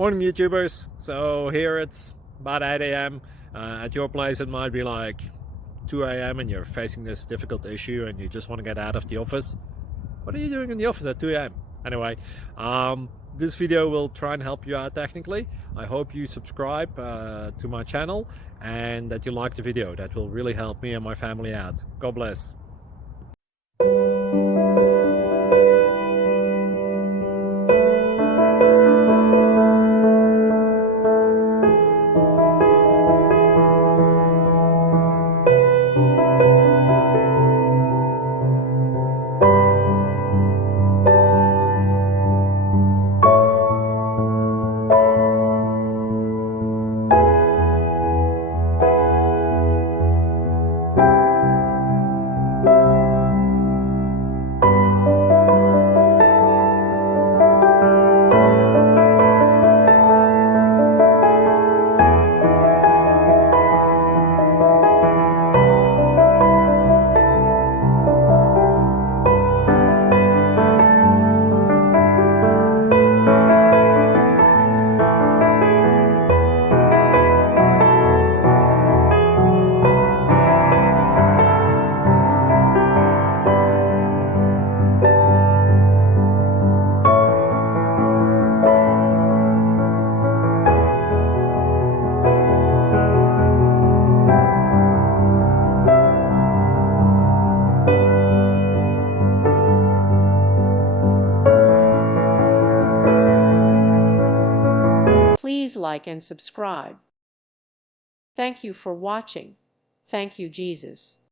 Morning YouTubers. So here it's about 8 a.m. At your place it might be like 2 a.m. and you're facing this difficult issue and you just want to get out of the office. What are you doing in the office at 2 a.m.? Anyway, this video will try and help you out technically. I hope you subscribe to my channel and that you like the video. That will really help me and my family out. God bless. Please like and subscribe. Thank you for watching. Thank you, Jesus.